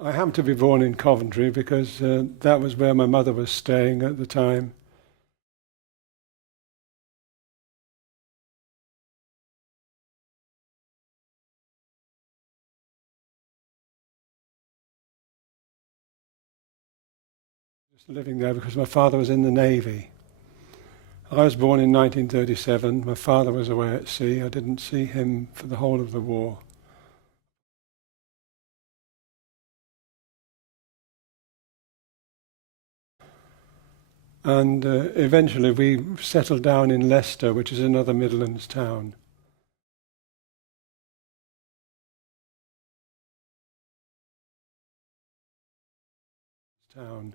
I happened to be born in Coventry because that was where my mother was staying at the time. Just living there because my father was in the Navy. I was born in 1937. My father was away at sea. I didn't see him for the whole of the war. And eventually we settled down in Leicester, which is another Midlands town. Town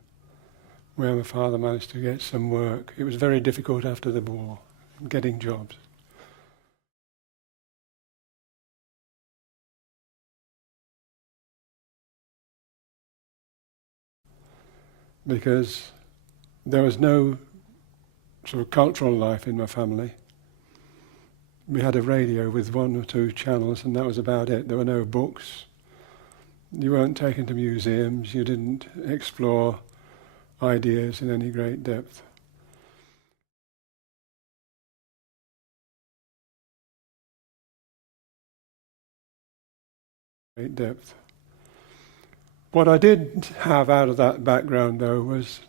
where my father managed to get some work. It was very difficult after the war, getting jobs. Because there was no sort of cultural life in my family. We had a radio with 1 or 2 channels, and that was about it. There were no books. You weren't taken to museums. You didn't explore ideas in any great depth. Great depth. What I did have out of that background, though, was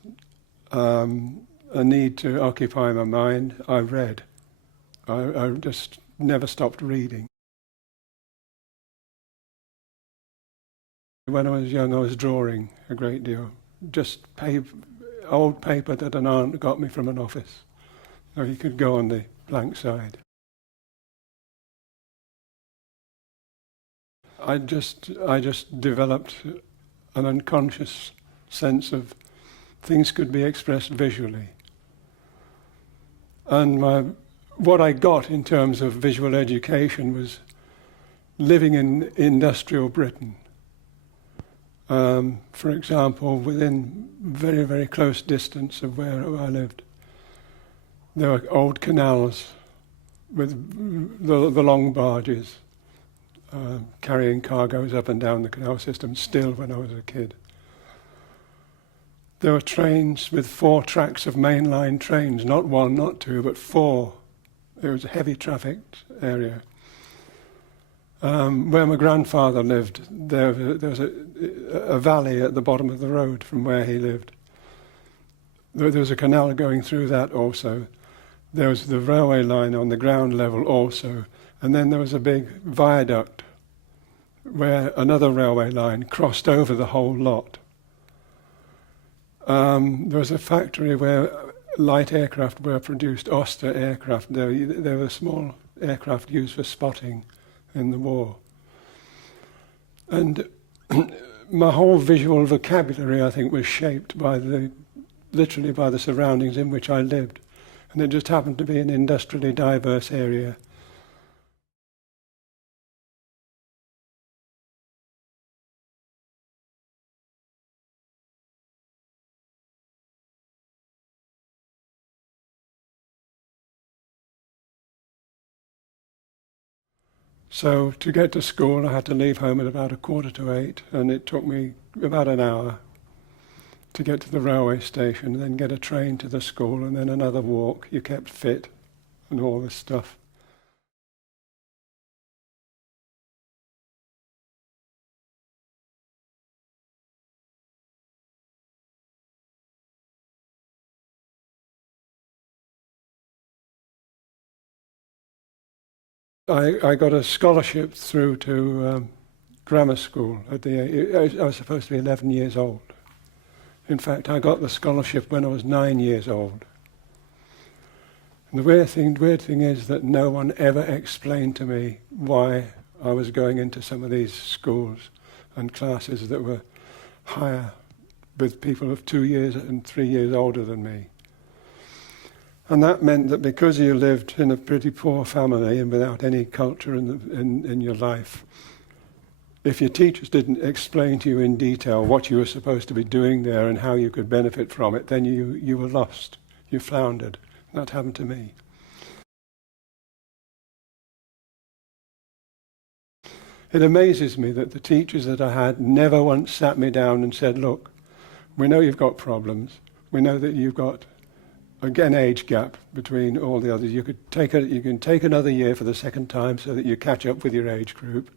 a need to occupy my mind. I read. I just never stopped reading. When I was young, I was drawing a great deal. Just old paper that an aunt got me from an office. So you could go on the blank side. I just developed an unconscious sense of things could be expressed visually. And what I got in terms of visual education was living in industrial Britain. For example, within very, very close distance of where I lived, there were old canals with the long barges carrying cargoes up and down the canal system still when I was a kid. There were trains with 4 tracks of mainline trains, not 1, not 2, but 4. It was a heavy trafficked area. Where my grandfather lived, there was a valley at the bottom of the road from where he lived. There was a canal going through that also. There was the railway line on the ground level also. And then there was a big viaduct where another railway line crossed over the whole lot. There was a factory where light aircraft were produced, Oster aircraft. They were small aircraft used for spotting in the war. And my whole visual vocabulary, I think, was shaped literally by the surroundings in which I lived. And it just happened to be an industrially diverse area. So to get to school, I had to leave home at about 7:45, and it took me about an hour to get to the railway station, and then get a train to the school, and then another walk. You kept fit and all this stuff. I got a scholarship through to grammar school I was supposed to be 11 years old. In fact, I got the scholarship when I was 9 years old. And the weird thing is that no one ever explained to me why I was going into some of these schools and classes that were higher with people of 2 years and 3 years older than me. And that meant that because you lived in a pretty poor family and without any culture in your life, if your teachers didn't explain to you in detail what you were supposed to be doing there and how you could benefit from it, then you were lost. You floundered. That happened to me. It amazes me that the teachers that I had never once sat me down and said, look, we know you've got problems. We know that you've got, again, age gap between all the others. You can take another year for the second time so that you catch up with your age group.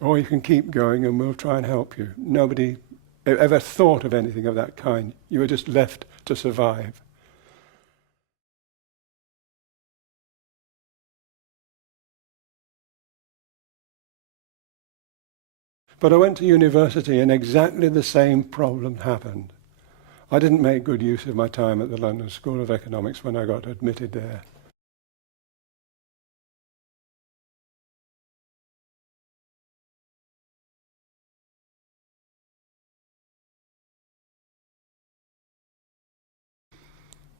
Or you can keep going and we'll try and help you. Nobody ever thought of anything of that kind. You were just left to survive. But I went to university and exactly the same problem happened. I didn't make good use of my time at the London School of Economics when I got admitted there.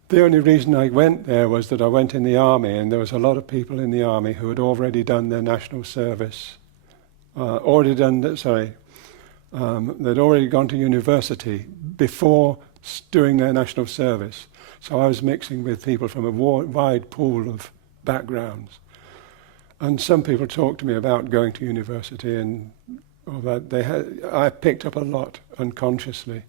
The only reason I went there was that I went in the army, and there was a lot of people in the army who had already done their national service, they'd already gone to university before doing their national service. So I was mixing with people from a wide pool of backgrounds. And some people talked to me about going to university and all that. I picked up a lot unconsciously.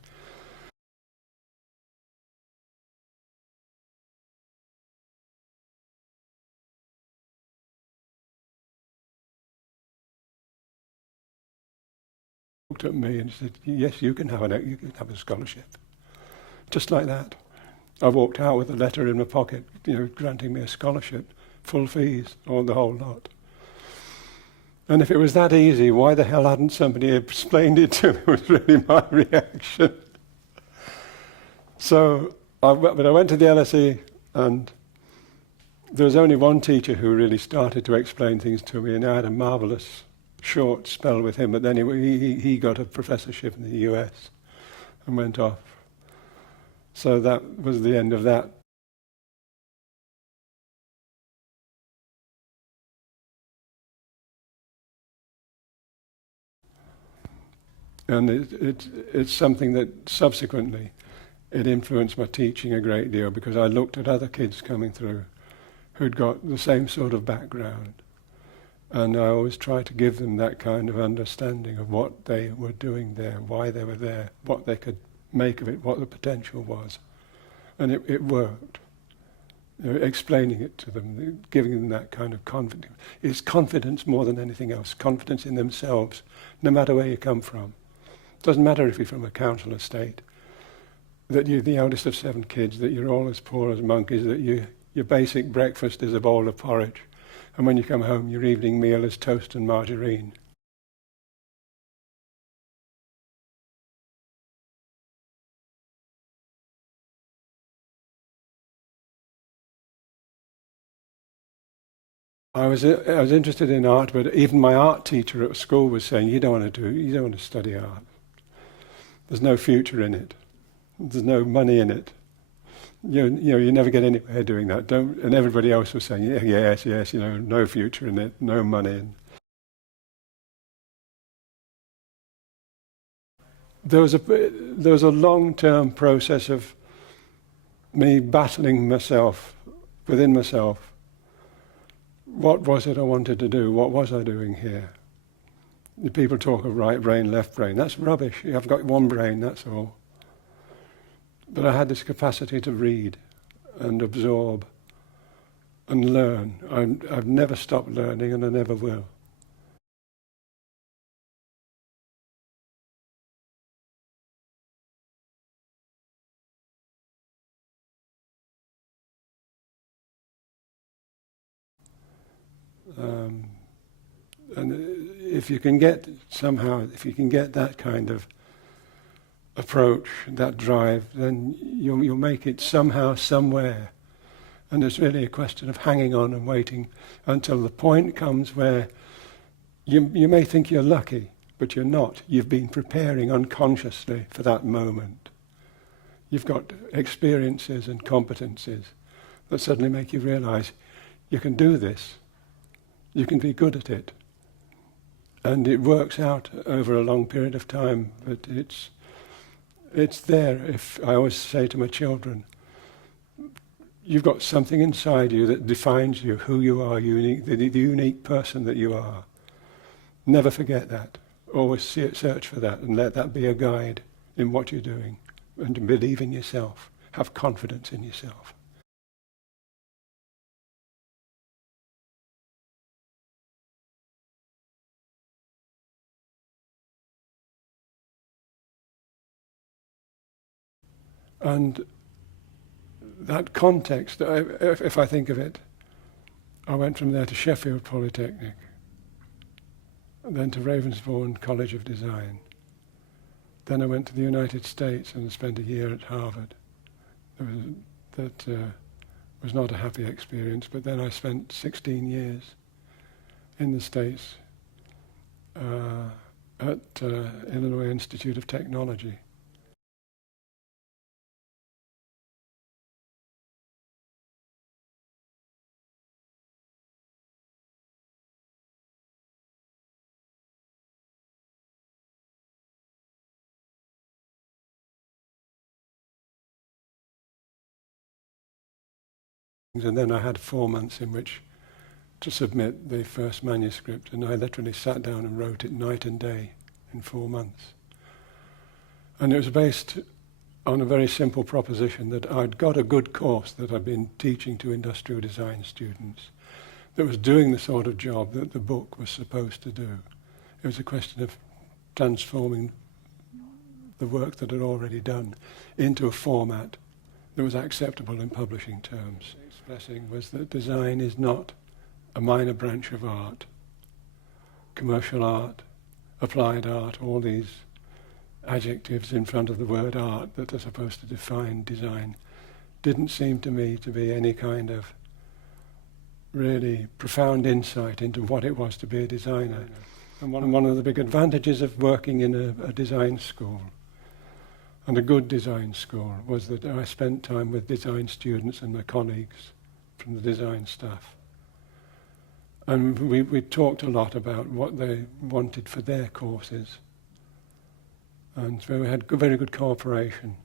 Looked at me and said, yes, you can have a scholarship. Just like that. I walked out with a letter in my pocket, granting me a scholarship, full fees, all the whole lot. And if it was that easy, why the hell hadn't somebody explained it to me, was really my reaction. But I went to the LSE, and there was only one teacher who really started to explain things to me, and I had a marvellous short spell with him, but then he got a professorship in the US and went off. So that was the end of that. And it's something that subsequently it influenced my teaching a great deal, because I looked at other kids coming through who'd got the same sort of background. And I always try to give them that kind of understanding of what they were doing there, why they were there, what they could make of it, what the potential was. And it worked. Explaining it to them, giving them that kind of confidence. It's confidence more than anything else, confidence in themselves, no matter where you come from. It doesn't matter if you're from a council estate, that you're the eldest of 7 kids, that you're all as poor as monkeys, that your basic breakfast is a bowl of porridge, and when you come home, your evening meal is toast and margarine. I was interested in art, but even my art teacher at school was saying, you don't want to study art. There's no future in it. There's no money in it. You never get anywhere doing that. And everybody else was saying, yes, no future in it, no money. There was a long-term process of me battling myself, within myself. What was it I wanted to do? What was I doing here? People talk of right brain, left brain. That's rubbish. I've got one brain, that's all. But I had this capacity to read and absorb and learn. I've never stopped learning, and I never will. And if you can get that kind of approach, that drive, then you'll make it somehow, somewhere. And it's really a question of hanging on and waiting until the point comes where you may think you're lucky, but you're not. You've been preparing unconsciously for that moment. You've got experiences and competencies that suddenly make you realize you can do this. You can be good at it. And it works out over a long period of time, but it's there. If I always say to my children, you've got something inside you that defines you, who you are, unique, the unique person that you are. Never forget that. Always search for that and let that be a guide in what you're doing. And believe in yourself. Have confidence in yourself. And that context, if I think of it, I went from there to Sheffield Polytechnic, then to Ravensbourne College of Design. Then I went to the United States and spent a year at Harvard. That was not a happy experience, but then I spent 16 years in the States at Illinois Institute of Technology. And then I had 4 months in which to submit the first manuscript, and I literally sat down and wrote it night and day in 4 months. And it was based on a very simple proposition that I'd got a good course that I'd been teaching to industrial design students that was doing the sort of job that the book was supposed to do. It was a question of transforming the work that I'd already done into a format that was acceptable in publishing terms. Expressing was that design is not a minor branch of art. Commercial art, applied art, all these adjectives in front of the word art that are supposed to define design didn't seem to me to be any kind of really profound insight into what it was to be a designer. And one of the big advantages of working in a design school, and a good design school, was that I spent time with design students and my colleagues from the design staff. And we talked a lot about what they wanted for their courses. And so we had very good cooperation.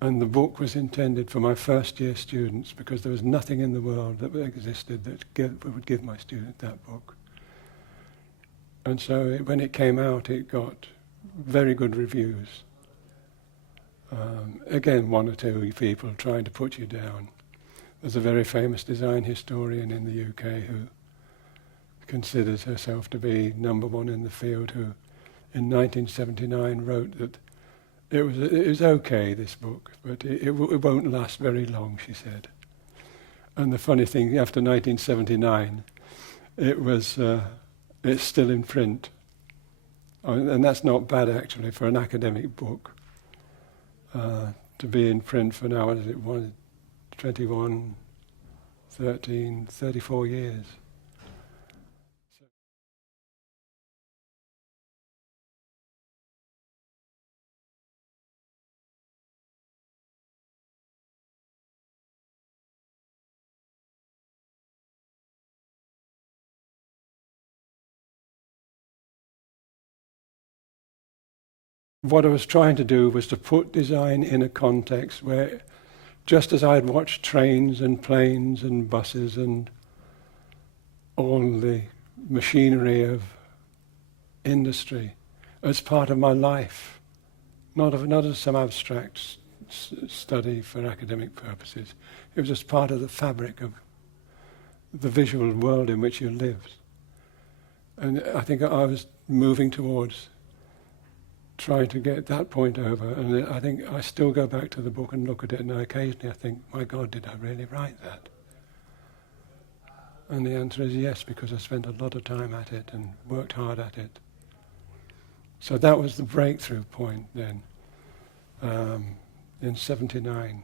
And the book was intended for my first year students because there was nothing in the world that existed that would give my student that book. And so when it came out, it got very good reviews. Again, 1 or 2 people trying to put you down. There's a very famous design historian in the UK who considers herself to be number 1 in the field, who in 1979 wrote that it was okay, this book, but it won't last very long, she said. And the funny thing, after 1979, it's still in print. And that's not bad, actually, for an academic book. To be in print for now, what is it, 21, 13, 34 years. What I was trying to do was to put design in a context where, just as I'd watched trains and planes and buses and all the machinery of industry as part of my life, not as some abstract study for academic purposes. It was just part of the fabric of the visual world in which you lived. And I think I was moving towards trying to get that point over, and I think I still go back to the book and look at it, and occasionally I think, my God, did I really write that? And the answer is yes, because I spent a lot of time at it and worked hard at it. So that was the breakthrough point then, in '79.